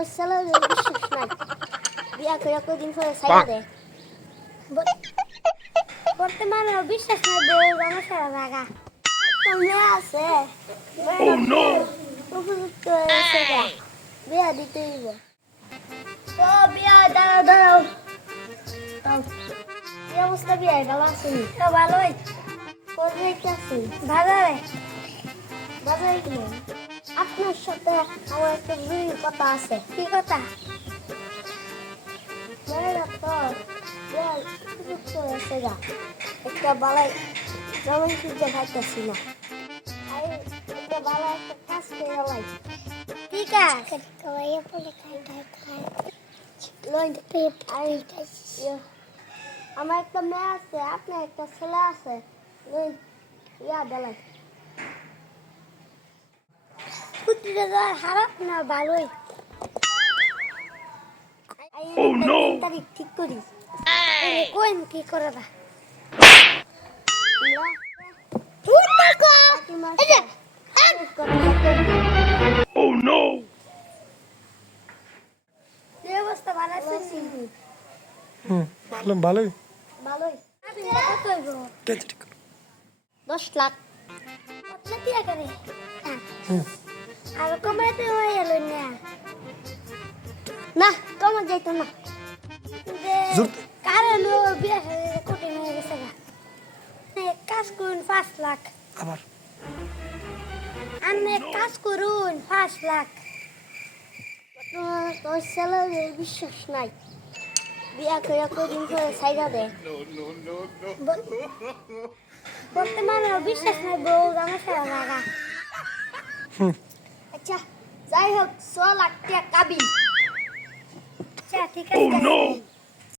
বিশ্বাস নাই বিয়া করে কদিন পরে সাইডে দে বর্তমানে বিশ্বাস নাই বউ আমার সারা লাগা তো আছে উপযুক্ত বিয়া দিতে হইব তো বিয়া দাঁড়াও দাঁড়াও কি বিয়া ভালো আছেন তো ভালোই কোন বাজারে বাজারে গেলে আপনার সাথে আমার একটা জরুরি কথা আছে। কি কথা? একটা বালাই জমি খুঁজে পাইতেছি না। একটা ভালো একটা কাজ করে লাই কি কাজ? লইন আর ইয়ে, আমার একটা মেয়ে আছে আপনার একটা ছেলে আছে। ইয়া বেলায় কুটিরে যাওয়ার খারাপ না ভালোই। Oh no! তারিখ ঠিক করিস কোন কি করে Oh no! অবস্থা ভালো আছে হুম ভালোই। ভালোই। কত হইব? কেটে ঠিক করো। দশ লাখ। করে আর কমাইতে হয়ে গেল না। না কমা যাইতো না। কারণ ও বিয়ে কঠিন হয়ে গেছে কাজ করুন পাঁচ লাখ। আবার? আমি কাজ করুন পাঁচ লাখ। তোমার তোর বিশ্বাস নাই। বিয়া করে কদিন পরে সাইডা দে বর্তমানে বিশ্বাস নাই বউ আমার হুম। আচ্ছা যাই হোক ছ লাখ টাকা কাবিন আচ্ছা ঠিক আছে Oh!